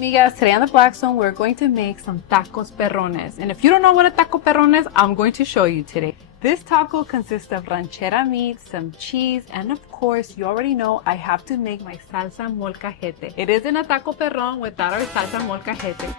amigas? Today on the Blackstone, we're going to make some tacos perrones. And if you don't know what a taco perrón is, I'm going to show you today. This taco consists of ranchera meat, some cheese, and of course, you already know I have to make my salsa molcajete. It isn't a taco perrón without our salsa molcajete.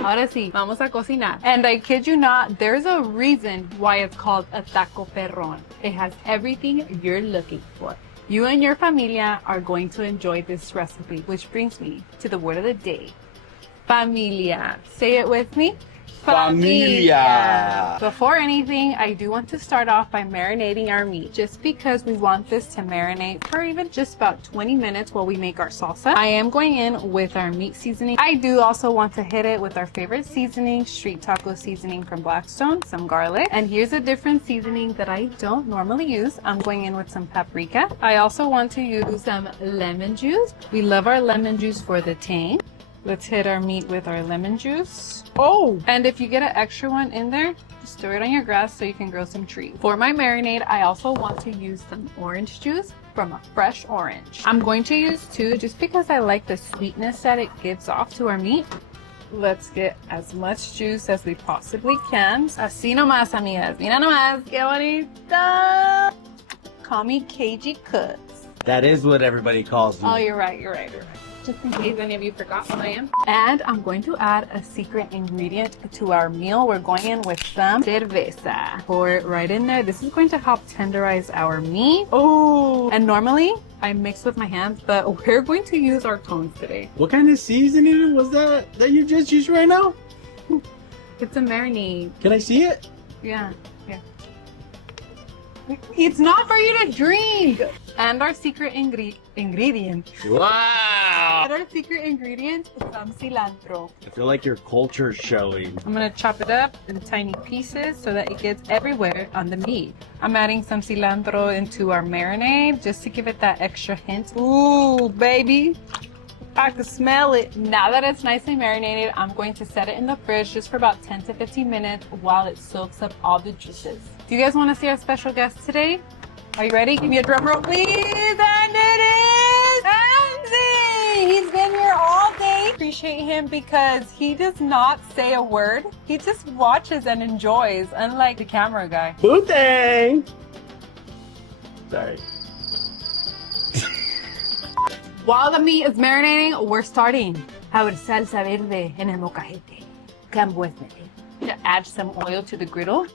Ahora sí, vamos a cocinar. And I kid you not, there's a reason why it's called a taco perrón. It has everything you're looking for. You and your familia are going to enjoy this recipe, which brings me to the word of the day. Familia. Say it with me. Familia. Before anything, I do want to start off by marinating our meat, just because we want this to marinate for even just about 20 minutes while we make our salsa. I am going in with our meat seasoning. I do also want to hit it with our favorite seasoning, street taco seasoning from Blackstone, some garlic. And here's a different seasoning that I don't normally use. I'm going in with some paprika. I also want to use some lemon juice. We love our lemon juice for the tang. Let's hit our meat with our lemon juice. Oh! And if you get an extra one in there, just throw it on your grass so you can grow some trees. For my marinade, I also want to use some orange juice from a fresh orange. I'm going to use 2 just because I like the sweetness that it gives off to our meat. Let's get as much juice as we possibly can. Así nomás, amigas. Mira nomás, qué bonita. Call me KG Cooks. That is what everybody calls you. Oh, you're right. Just in case any of you forgot what I am. And I'm going to add a secret ingredient to our meal. We're going in with some cerveza. Pour it right in there. This is going to help tenderize our meat. Oh! And normally, I mix with my hands, but we're going to use our tongs today. What kind of seasoning was that you just used right now? It's a marinade. Can I see it? Yeah. It's not for you to drink! And our secret ingredient. Wow! And our secret ingredient is some cilantro. I feel like your culture's showing. I'm gonna chop it up in tiny pieces so that it gets everywhere on the meat. I'm adding some cilantro into our marinade just to give it that extra hint. Ooh, baby. I can smell it. Now that it's nicely marinated, I'm going to set it in the fridge just for about 10 to 15 minutes while it soaks up all the juices. Do you guys want to see our special guest today? Are you ready? Give me a drum roll, please. And it is Andy! He's been here all day. Appreciate him because he does not say a word. He just watches and enjoys, unlike the camera guy. Bootang! Sorry. While the meat is marinating, we're starting our salsa verde en el molcajete. Come with me. To add some oil to the griddle.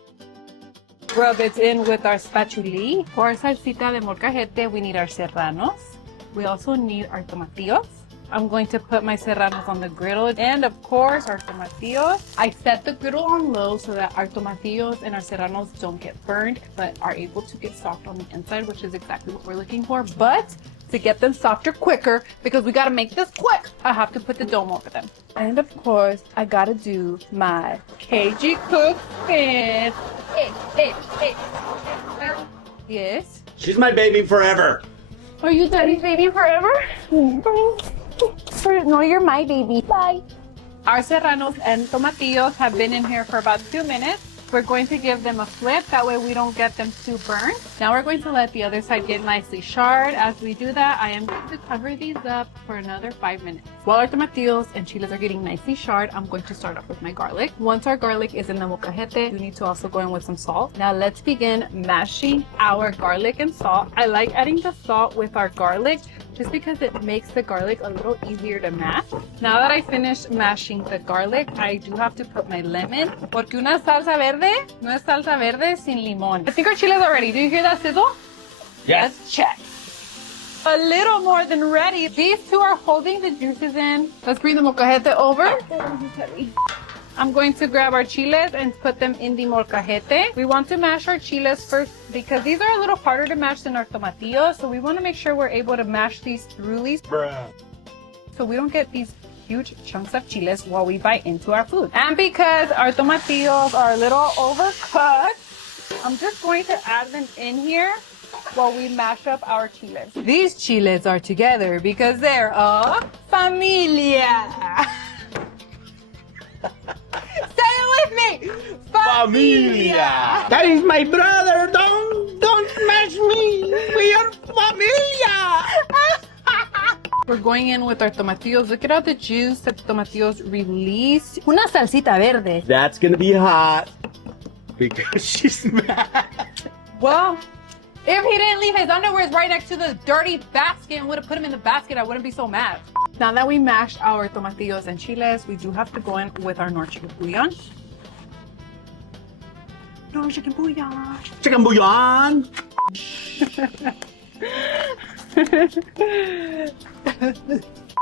Rub it in with our spatula. For our salsita de molcajete, we need our serranos. We also need our tomatillos. I'm going to put my serranos on the griddle and of course our tomatillos. I set the griddle on low so that our tomatillos and our serranos don't get burned but are able to get soft on the inside, which is exactly what we're looking for. But to get them softer quicker, because we gotta make this quick, I have to put the dome over them. And of course, I gotta do my KG Cook spin. Hey. Yes? She's my baby forever. Are you daddy's baby forever? No, you're my baby. Bye. Our serranos and tomatillos have been in here for about 2 minutes. We're going to give them a flip, that way we don't get them too burnt. Now we're going to let the other side get nicely charred. As we do that, I am going to cover these up for another 5 minutes. While our tomatillos and chiles are getting nicely charred, I'm going to start off with my garlic. Once our garlic is in the molcajete, you need to also go in with some salt. Now let's begin mashing our garlic and salt. I like adding the salt with our garlic just because it makes the garlic a little easier to mash. Now that I finished mashing the garlic, I do have to put my lemon, porque una salsa verde no es salsa verde sin limón. I think our chiles are ready. Do you hear that sizzle? Yes. Let's check. A little more than ready. These two are holding the juices in. Let's bring the molcajete over. I'm going to grab our chiles and put them in the molcajete. We want to mash our chiles first because these are a little harder to mash than our tomatillos. So we want to make sure we're able to mash these thoroughly. So we don't get these huge chunks of chiles while we bite into our food. And because our tomatillos are a little overcooked, I'm just going to add them in here while we mash up our chiles. These chiles are together because they're a familia. familia. That is my brother. Don't smash me. We are familia. We're going in with our tomatillos. Look at all the juice that the tomatillos release. Una salsita verde. That's gonna be hot because she's mad. Well, if he didn't leave his underwear right next to the dirty basket and would have put him in the basket, I wouldn't be so mad. Now that we mashed our tomatillos and chiles, we do have to go in with our Knorr chicken bouillon. Knorr chicken bouillon. Chicken bouillon.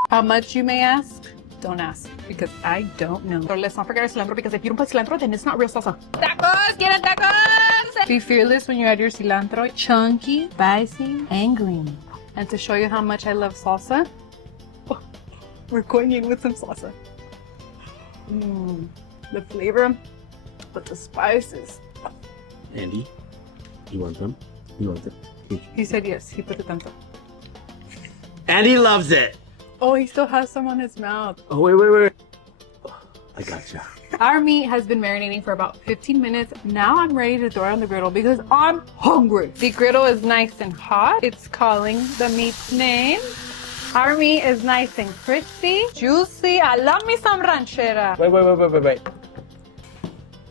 How much, you may ask? Don't ask, because I don't know. So let's not forget our cilantro, because if you don't put cilantro, then it's not real salsa. Tacos! Get it, tacos! Be fearless when you add your cilantro. Chunky, spicy, and green. And to show you how much I love salsa, we're going in with some salsa. The flavor, but the spices. Andy, you want them? You want them? He said yes, he put it tanto. Andy loves it. Oh, he still has some on his mouth. Oh, wait. I gotcha. Our meat has been marinating for about 15 minutes. Now I'm ready to throw it on the griddle because I'm hungry. The griddle is nice and hot. It's calling the meat's name. Our meat is nice and crispy, juicy. I love me some ranchera. Wait.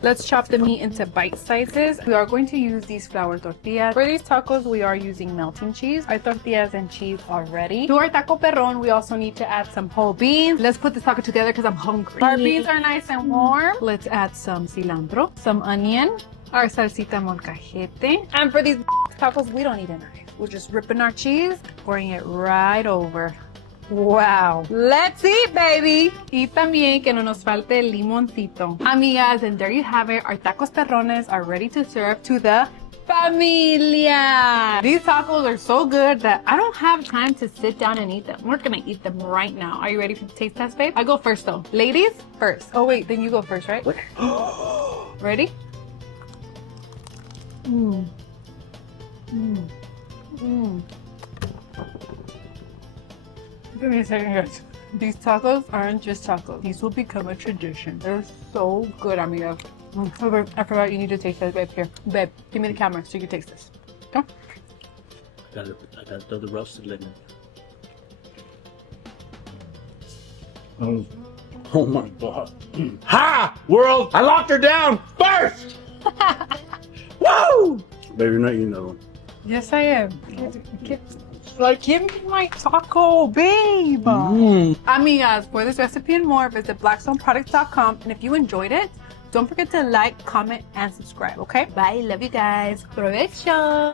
Let's chop the meat into bite sizes. We are going to use these flour tortillas. For these tacos, we are using melting cheese. Our tortillas and cheese are ready. To our taco perron, we also need to add some whole beans. Let's put this taco together because I'm hungry. Our beans are nice and warm. Let's add some cilantro, some onion, our salsita molcajete. And for these tacos, we don't need a knife. We're just ripping our cheese, pouring it right over. Wow. Let's eat, baby. Y también que no nos falte el limoncito. Amigas, and there you have it. Our tacos perrones are ready to serve to the familia. These tacos are so good that I don't have time to sit down and eat them. We're gonna eat them right now. Are you ready for the taste test, babe? I go first, though. Ladies, first. Oh, wait, then you go first, right? Ready? Give me a second, guys. These tacos aren't just tacos. These will become a tradition. They're so good, amiga. I forgot you need to taste this, babe. Here, babe, give me the camera so you can taste this. Come. I got the roasted lemon. Oh my god. Ha! World! I locked her down first! Woo! Baby, you're not eating that one. Yes, I am. Give me my taco, babe. Amigas, for this recipe and more, visit blackstoneproducts.com. And if you enjoyed it, don't forget to like, comment, and subscribe, okay? Bye. Love you guys. Provecho.